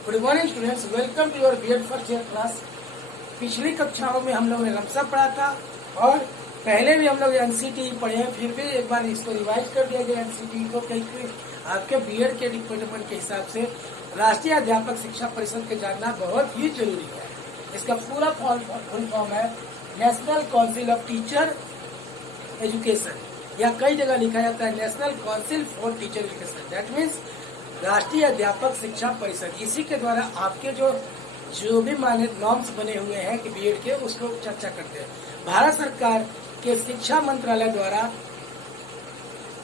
Good morning students, welcome to your BEd first year class. पिछली कक्षाओं में हम लोगों ने रमसा पढ़ा था और पहले भी हम लोग एनसीटी पढ़े हैं, फिर भी एक बार इसको रिवाइज कर दिया गया एनसीटी को, क्योंकि आपके बीएड के रिक्वायरमेंट के हिसाब से राष्ट्रीय अध्यापक शिक्षा परिषद के जानना बहुत ही जरूरी है। इसका पूरा फुल फॉर्म है national council of teacher education, या कई जगह लिखा जाता है national council for teacher education. That means राष्ट्रीय अध्यापक शिक्षा परिषद। इसी के द्वारा आपके जो भी मान्य नॉर्म्स बने हुए हैं कि बीएड के, उसको चर्चा करते हैं। भारत सरकार के शिक्षा मंत्रालय द्वारा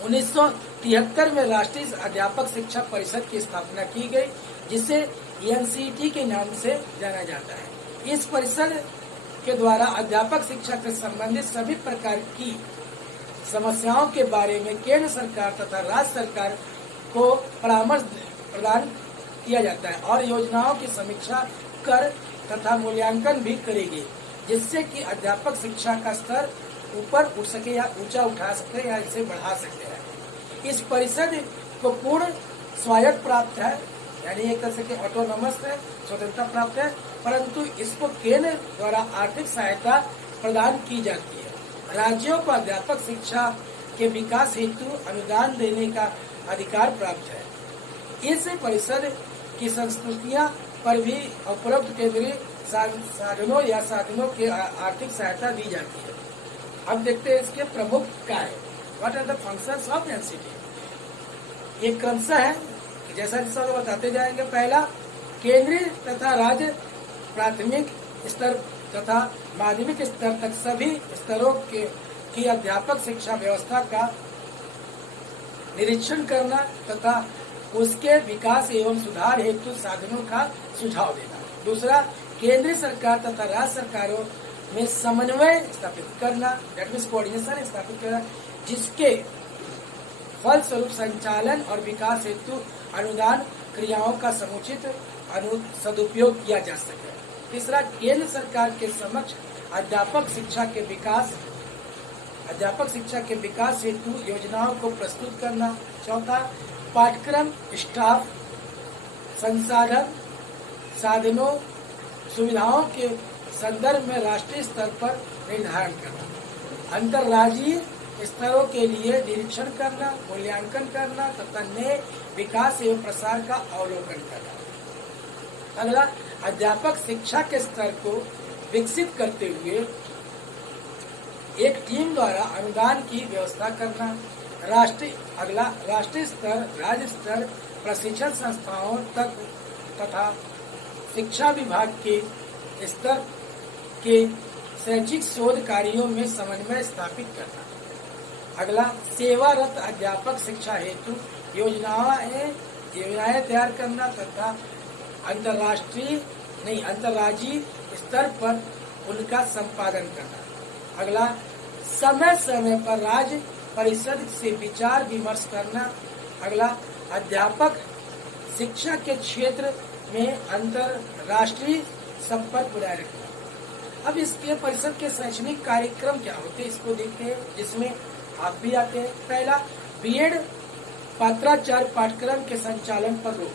1973 में राष्ट्रीय अध्यापक शिक्षा परिषद की स्थापना की गई, जिसे एनसीटी के नाम से जाना जाता है। इस परिषद के द्वारा अध्यापक शिक्षा से संबंधित सभी प्रकार की समस्याओं के बारे में केंद्र सरकार तथा राज्य सरकार को परामर्श प्रदान किया जाता है और योजनाओं की समीक्षा कर तथा मूल्यांकन भी करेगी, जिससे कि अध्यापक शिक्षा का स्तर ऊपर उठ सके या ऊंचा उठा सके या इसे बढ़ा सकते हैं। इस परिषद को पूर्ण स्वायत्त प्राप्त है, यानी एक तरह से ऑटोनोमस है, स्वतंत्रता प्राप्त है, परंतु इसको केंद्र द्वारा आर्थिक सहायता प्रदान की जाती है। राज्यों को अध्यापक शिक्षा के विकास हेतु अनुदान देने का अधिकार प्राप्त है। इस परिषद की संस्तुतियां पर भी उपलब्ध केंद्रीय साधनों के आर्थिक सहायता दी जाती है। अब देखते हैं इसके प्रमुख कार्य, what are the functions of NCT. एक क्रमशः है, जैसा जैसा बताते जाएंगे। पहला, केंद्रीय तथा राज्य प्राथमिक स्तर तथा माध्यमिक स्तर तक सभी स्तरों की अध्यापक शिक्षा व्यवस्था का निरीक्षण करना तथा उसके विकास एवं सुधार हेतु साधनों का सुझाव देना। दूसरा, केंद्रीय सरकार तथा राज्य सरकारों में समन्वय स्थापित करना, दैट मीन्स कोऑर्डिनेशन स्थापित करना, जिसके फलस्वरूप संचालन और विकास हेतु अनुदान क्रियाओं का समुचित सदुपयोग किया जा सके। तीसरा, केंद्र सरकार के समक्ष अध्यापक शिक्षा के विकास हेतु योजनाओं को प्रस्तुत करना। चौथा, पाठ्यक्रम, स्टाफ, संसाधन, साधनों, सुविधाओं के संदर्भ में राष्ट्रीय स्तर पर निर्धारण करना। अंतर्राज्यीय स्तरों के लिए निरीक्षण करना, मूल्यांकन करना तथा नए विकास एवं प्रसार का अवलोकन करना। अगला, अध्यापक शिक्षा के स्तर को विकसित करते हुए एक टीम द्वारा अनुदान की व्यवस्था करना। राष्ट्रीय स्तर, राज्य स्तर, प्रशिक्षण संस्थाओं तक तथा शिक्षा विभाग के स्तर के शैक्षिक शोध कार्यों में समन्वय स्थापित करना। अगला, सेवारत अध्यापक शिक्षा हेतु योजनाएं तैयार करना तथा अंतर्राज्यीय स्तर पर उनका संपादन करना। अगला, समय समय पर राज्य परिषद से विचार विमर्श करना। अगला, अध्यापक शिक्षा के क्षेत्र में अंतर्राष्ट्रीय संपर्क बनाए रखना। अब इसके परिषद के शैक्षणिक कार्यक्रम क्या होते हैं, इसको देखते हैं, जिसमें आप भी आते हैं। पहला, बीएड पत्राचार पाठ्यक्रम के संचालन पर रोक।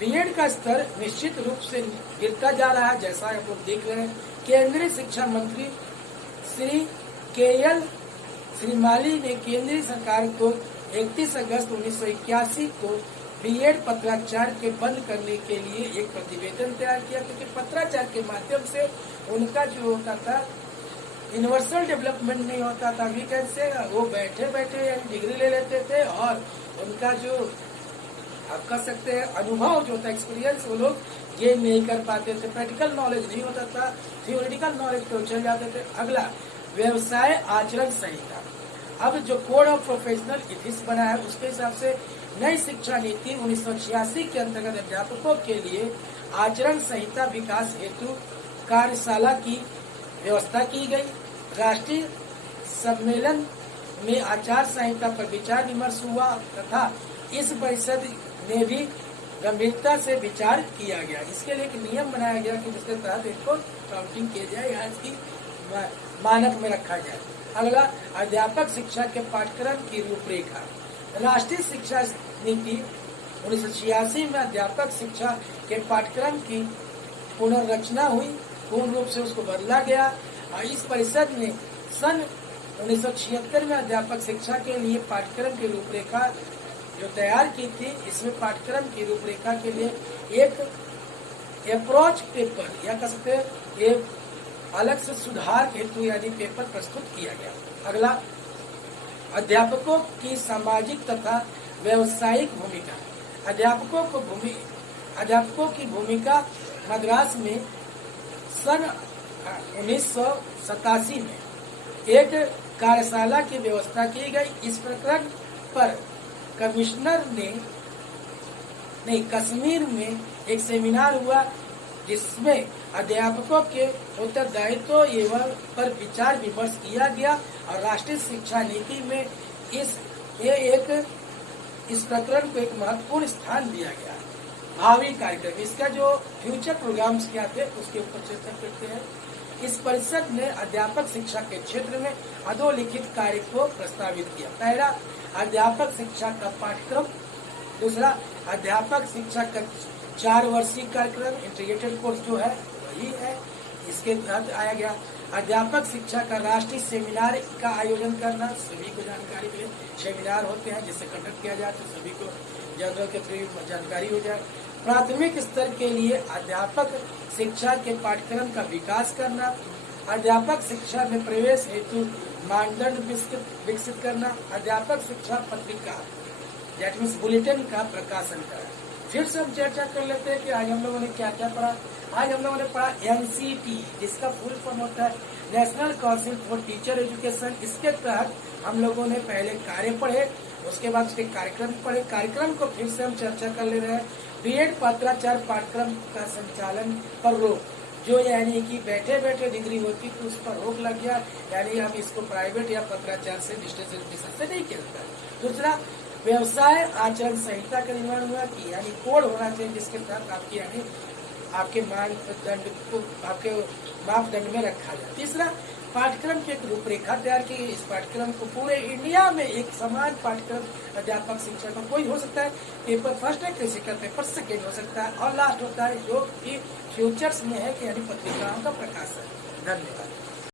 बीएड का स्तर निश्चित रूप से गिरता जा रहा है, जैसा आप लोग देख रहे हैं। केंद्रीय शिक्षा मंत्री श्री माली ने केंद्रीय सरकार को 31 अगस्त 1981 को बीएड पत्राचार के बंद करने के लिए एक प्रतिवेदन तैयार किया, क्योंकि पत्राचार के माध्यम से उनका जो होता था यूनिवर्सल डेवलपमेंट नहीं होता था। अभी कैसे वो बैठे बैठे डिग्री ले लेते थे और उनका जो आप कह सकते हैं अनुभव जो था, एक्सपीरियंस, वो लोग गेन नहीं कर पाते थे। प्रैक्टिकल नॉलेज नहीं होता था, थियोरिटिकल नॉलेज तो चल जाते थे। अगला, व्यवसाय आचरण संहिता। अब जो कोड ऑफ प्रोफेशनल इथिक्स बना है, उसके हिसाब से नई शिक्षा नीति 1986 के अंतर्गत अध्यापकों के लिए आचरण संहिता विकास हेतु कार्यशाला की व्यवस्था की गई। राष्ट्रीय सम्मेलन में आचार संहिता पर विचार विमर्श हुआ तथा इस परिषद ने भी गंभीरता से विचार किया गया। इसके लिए एक नियम बनाया गया कि जिसके तहत इसको काउंटिंग किया जाए या इसकी मानक में रखा जाए। अगला, अध्यापक शिक्षा के पाठ्यक्रम की रूपरेखा। राष्ट्रीय शिक्षा नीति 1986 में अध्यापक शिक्षा के पाठ्यक्रम की पुनर्रचना हुई, पूर्ण रूप से उसको बदला गया। और इस परिषद ने सन 1976 में अध्यापक शिक्षा के लिए पाठ्यक्रम की रूपरेखा जो तैयार की थी, इसमें पाठ्यक्रम की रूपरेखा के लिए एक अप्रोच पेपर या कह सकते हैं एक अलग से सुधार हेतु यानी पेपर प्रस्तुत किया गया। अगला, अध्यापकों की सामाजिक तथा व्यवसायिक भूमिका। अध्यापकों की भूमिका मद्रास में सन 1987 में एक कार्यशाला की व्यवस्था की गई। इस प्रकरण पर कमिश्नर कश्मीर में एक सेमिनार हुआ, जिसमें अध्यापकों के उत्तरदायित्व एवं पर विचार विमर्श किया गया और राष्ट्रीय शिक्षा नीति में इस प्रकरण को एक महत्वपूर्ण स्थान दिया गया। भावी कार्यक्रम, इसका जो फ्यूचर प्रोग्राम्स क्या थे उसके ऊपर चर्चा करते हैं। इस परिषद ने अध्यापक शिक्षा के क्षेत्र में अधोलिखित कार्य को प्रस्तावित किया। पहला, अध्यापक शिक्षा का पाठ्यक्रम। दूसरा, अध्यापक शिक्षा का 4 वर्षीय कार्यक्रम, इंटीग्रेटेड कोर्स जो है वही है, इसके तहत आया गया। अध्यापक शिक्षा का राष्ट्रीय सेमिनार का आयोजन करना, सभी को जानकारी मिले, सेमिनार होते हैं जिससे कंडक्ट किया जाए तो सभी को जनरल के थ्रू जानकारी हो जाए। प्राथमिक स्तर के लिए अध्यापक शिक्षा के पाठ्यक्रम का विकास करना, अध्यापक शिक्षा में प्रवेश हेतु मानदंड विकसित करना, अध्यापक शिक्षा पत्रिका दैट मीन्स बुलेटिन का प्रकाशन करना। फिर से हम चर्चा कर लेते हैं कि आज हम लोगों ने क्या क्या पढ़ा। आज हम लोगों ने पढ़ा NCT, जिसका फुल फॉर्म होता है national council for teacher education. इसके तहत हम लोगों ने पहले कार्य पढ़े, उसके बाद उसके कार्यक्रम पढ़े। कार्यक्रम को फिर से हम चर्चा कर ले रहे हैं। बीएड पत्राचार पाठ्यक्रम का संचालन पर रोक, जो यानी कि बैठे बैठे डिग्री होती तो उस पर रोक लग गया, यानी हम इसको प्राइवेट या पत्राचार से डिस्टेंस एजुकेशन से नहीं किया। दूसरा, व्यवसाय आचरण संहिता का निर्माण हुआ कि यानी कोड होना चाहिए जिसके तहत आपकी यानी आपके मानदंड को आपके मापदंड में रखा जाए। तीसरा, पाठ्यक्रम की एक रूपरेखा तैयार की। इस पाठ्यक्रम को पूरे इंडिया में एक समान पाठ्यक्रम अध्यापक शिक्षा का कोई हो सकता है, पेपर फर्स्ट है, किसी का पेपर सेकेंड हो सकता है, और लास्ट होता है जो कि फ्यूचर्स में है कि यानी पत्रिकाओं का प्रकाशन। धन्यवाद।